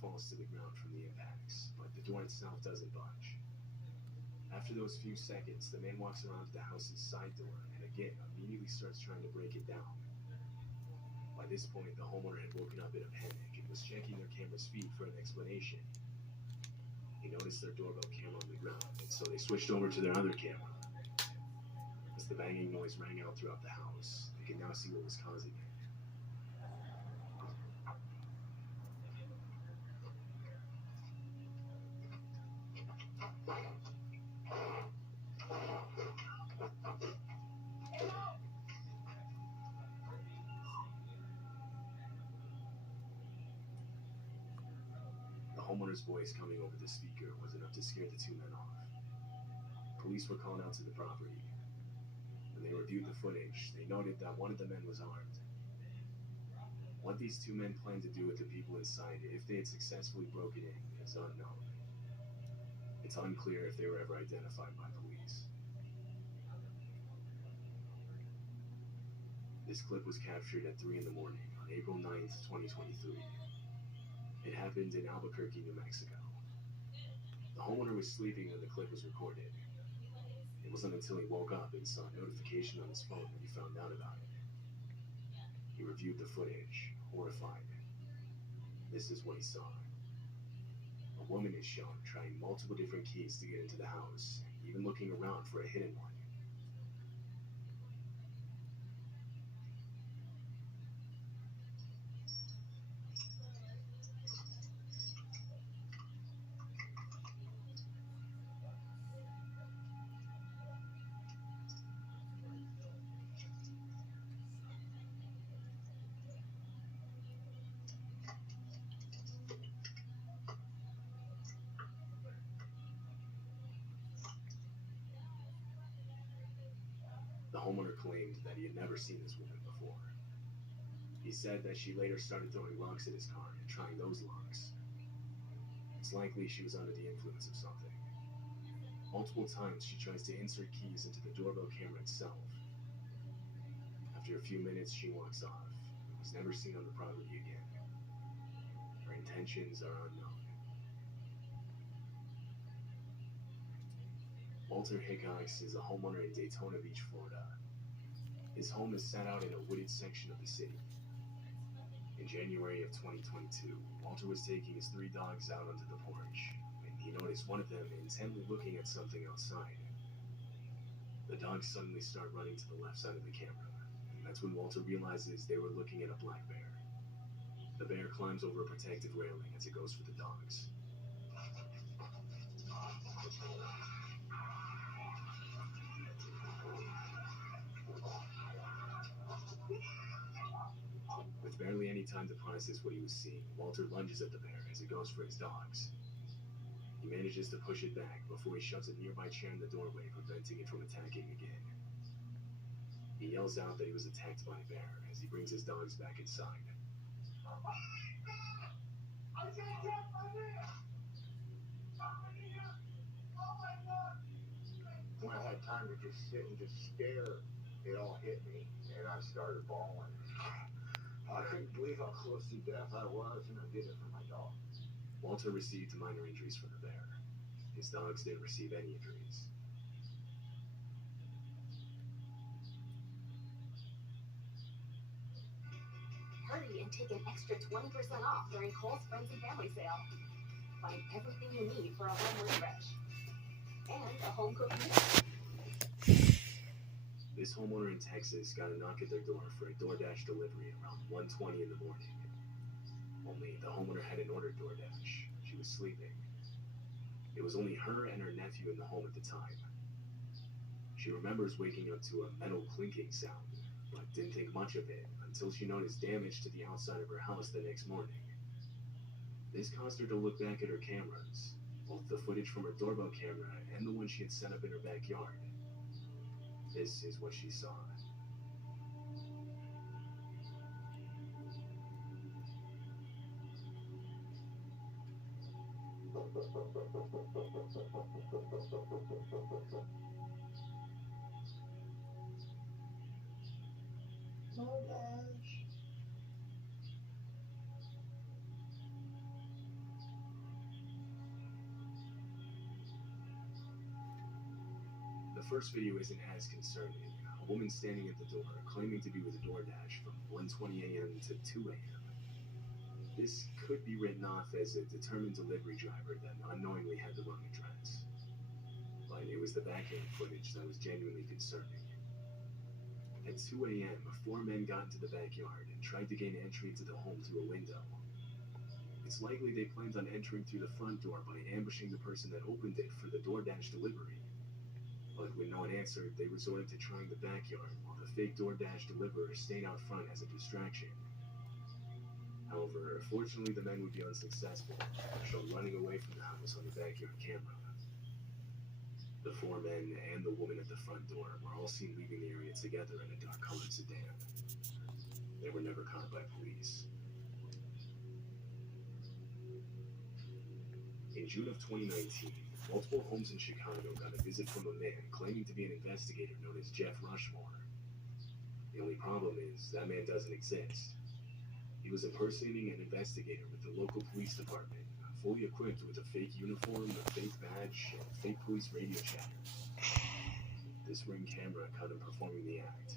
falls to the ground from the impacts, but the door itself doesn't budge. After those few seconds, the man walks around to the house's side door and again immediately starts trying to break it down. By this point, the homeowner had woken up in a panic and was checking their camera's feed for an explanation. He noticed their doorbell camera on the ground, and so they switched over to their other camera. As the banging noise rang out throughout the house, they could now see what was causing it. The homeowner's voice coming over the speaker was enough to scare the two men off. Police were called out to the property. When they reviewed the footage, they noted that one of the men was armed. What these two men planned to do with the people inside if they had successfully broken in is unknown. It's unclear if they were ever identified by police. This clip was captured at 3 in the morning on April 9th, 2023. It happened in Albuquerque, New Mexico. The homeowner was sleeping when the clip was recorded. It wasn't until he woke up and saw a notification on his phone that he found out about it. He reviewed the footage, horrified. This is what he saw. A woman is shown trying multiple different keys to get into the house, even looking around for a hidden one. The homeowner claimed that he had never seen this woman before. He said that she later started throwing rocks at his car and trying those locks. It's likely she was under the influence of something. Multiple times she tries to insert keys into the doorbell camera itself. After a few minutes, she walks off and was never seen on the property again. Her intentions are unknown. Walter Hickox is a homeowner in Daytona Beach, Florida. His home is set out in a wooded section of the city. In January of 2022, Walter was taking his 3 dogs out onto the porch when he noticed one of them intently looking at something outside. The dogs suddenly start running to the left side of the camera, and that's when Walter realizes they were looking at a black bear. The bear climbs over a protective railing as it goes for the dogs. With barely any time to process what he was seeing, Walter lunges at the bear as it goes for his dogs. He manages to push it back before he shoves a nearby chair in the doorway, preventing it from attacking again. He yells out that he was attacked by a bear as he brings his dogs back inside. When I had time to just sit and just stare, it all hit me, and I started bawling. I couldn't believe how close to death I was, and I did it for my dog. Walter received minor injuries from the bear. His dogs didn't receive any injuries. Hurry and take an extra 20% off during Kohl's Friends and Family Sale. Find everything you need for a home refresh and a home cooked meal. This homeowner in Texas got a knock at their door for a DoorDash delivery around 1:20 in the morning. Only the homeowner hadn't ordered DoorDash. She was sleeping. It was only her and her nephew in the home at the time. She remembers waking up to a metal clinking sound, but didn't think much of it until she noticed damage to the outside of her house the next morning. This caused her to look back at her cameras, both the footage from her doorbell camera and the one she had set up in her backyard. This is what she saw. first video isn't as concerning. A woman standing at the door, claiming to be with DoorDash from 1:20 a.m. to 2 a.m. This could be written off as a determined delivery driver that unknowingly had the wrong address. But it was the backhand footage that was genuinely concerning. At 2 a.m., 4 men got into the backyard and tried to gain entry into the home through a window. It's likely they planned on entering through the front door by ambushing the person that opened it for the DoorDash delivery. But when no one answered, they resorted to trying the backyard, while the fake DoorDash deliverer stayed out front as a distraction. However, fortunately the men would be unsuccessful, shown running away from the house on the backyard camera. The 4 men and the woman at the front door were all seen leaving the area together in a dark-colored sedan. They were never caught by police. In June of 2019, multiple homes in Chicago got a visit from a man claiming to be an investigator known as Jeff Rushmore. The only problem is that man doesn't exist. He was impersonating an investigator with the local police department, fully equipped with a fake uniform, a fake badge, and fake police radio chatter. This Ring camera caught him performing the act.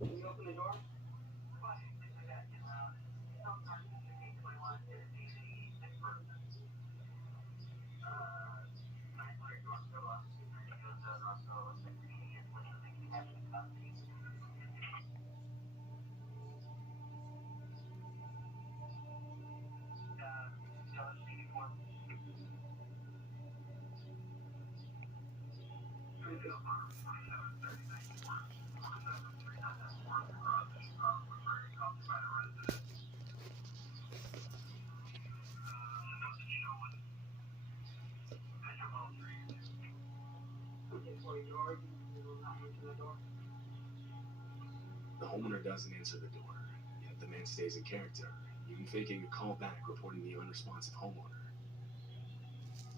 Can you open the door? The homeowner doesn't answer the door, yet the man stays in character, even faking a call back reporting the unresponsive homeowner.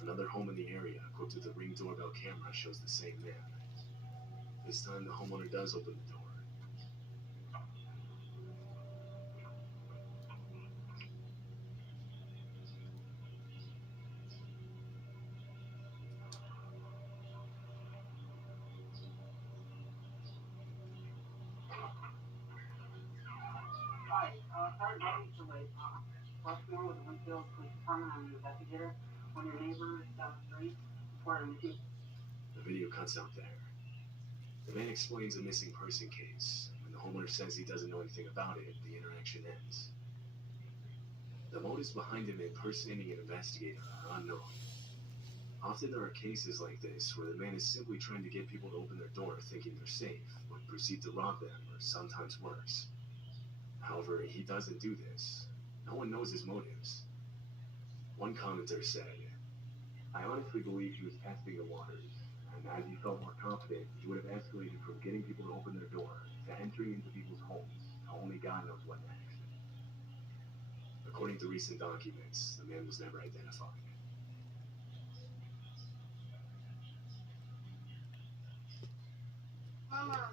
Another home in the area, equipped with a Ring doorbell camera, shows the same man. This time the homeowner does open the door. Hi, sorry about you so late. Last year with the Winfield Police Department, I'm an investigator. One of your neighbors down the street reported with you. The video cuts out there. The man explains a missing person case. When the homeowner says he doesn't know anything about it, the interaction ends. The motives behind him impersonating an investigator are unknown. Often there are cases like this where the man is simply trying to get people to open their door thinking they're safe, but proceed to rob them, or sometimes worse. However, he doesn't do this. No one knows his motives. One commenter said, "I honestly believe he was testing the waters, and as he felt more confident, he would have escalated from getting people to open their door to entering into people's homes, to only God knows what next." According to recent documents, the man was never identified. Mama,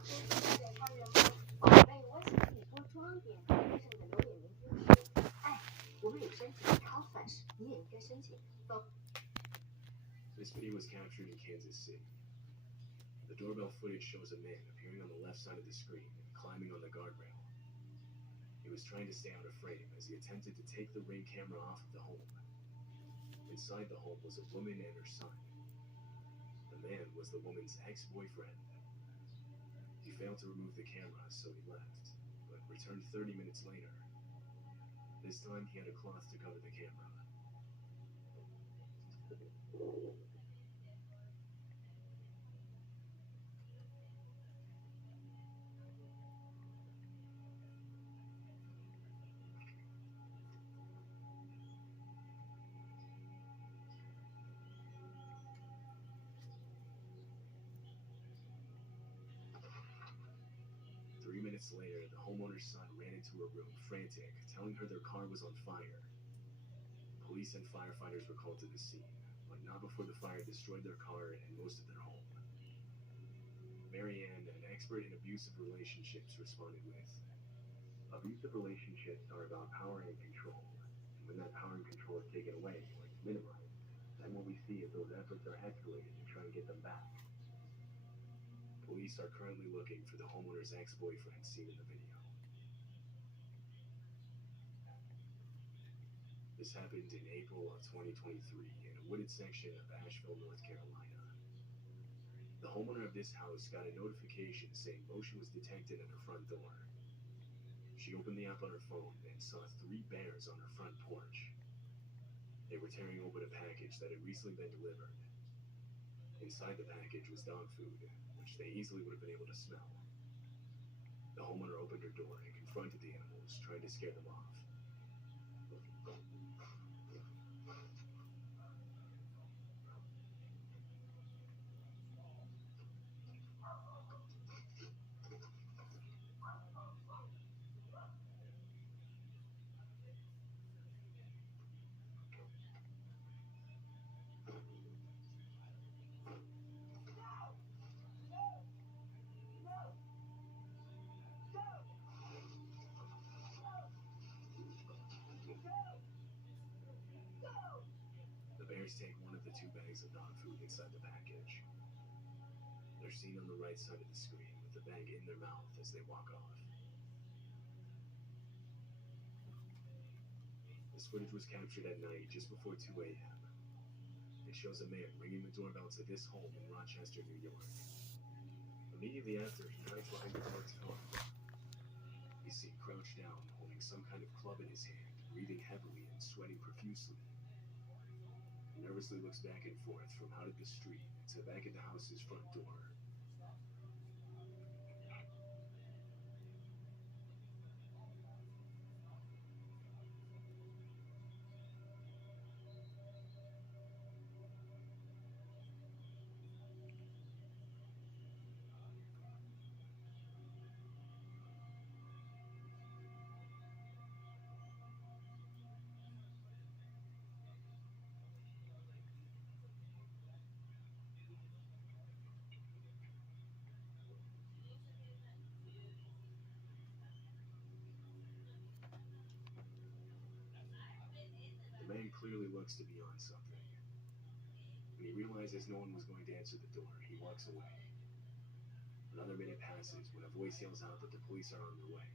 宝贝，我想你多装点。医生的留言明天是，哎，我们有申请 CalFresh，你也应该申请。走。This video was captured in Kansas City. The doorbell footage shows a man appearing on the left side of the screen and climbing on the guardrail. He was trying to stay out of frame as he attempted to take the Ring camera off of the home. Inside the home was a woman and her son. The man was the woman's ex-boyfriend. He failed to remove the camera, so he left, but returned 30 minutes later. This time he had a cloth to cover the camera. Minutes later, the homeowner's son ran into her room, frantic, telling her their car was on fire. Police and firefighters were called to the scene, but not before the fire destroyed their car and most of their home. Marianne, an expert in abusive relationships, responded with, "Abusive relationships are about power and control, and when that power and control is taken away or it's minimized, And what we see is those efforts are escalating to try and get them back. Police are currently looking for the homeowner's ex-boyfriend seen in the video. This happened in April of 2023 in a wooded section of Asheville, North Carolina. The homeowner of this house got a notification saying motion was detected at her front door. She opened the app on her phone and saw 3 bears on her front porch. They were tearing open a package that had recently been delivered. Inside the package was dog food, which they easily would have been able to smell. The homeowner opened her door and confronted the animals, trying to scare them off. The bears take one of the 2 bags of dog food inside the package. They're seen on the right side of the screen with the bag in their mouth as they walk off. This footage was captured at night just before 2 a.m. It shows a man ringing the doorbell to this home in Rochester, New York. Immediately after, he hides behind the door to talk. He's seen crouched down, holding some kind of club in his hand, breathing heavily and sweating profusely. He nervously looks back and forth from out of the street to the back of the house's front door. The man clearly looks to be on something. When he realizes no one was going to answer the door, he walks away. Another minute passes when a voice yells out that the police are on their way.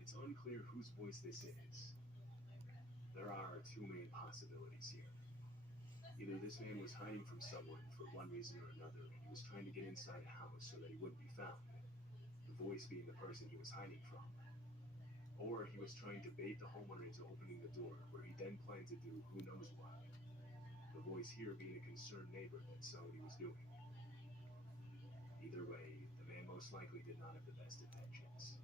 It's unclear whose voice this is. There are 2 main possibilities here. Either this man was hiding from someone for one reason or another, and he was trying to get inside a house so that he wouldn't be found, the voice being the person he was hiding from. Or he was trying to bait the homeowner into opening the door, where he then planned to do who knows what. The voice here being a concerned neighbor that saw what he was doing. Either way, the man most likely did not have the best intentions.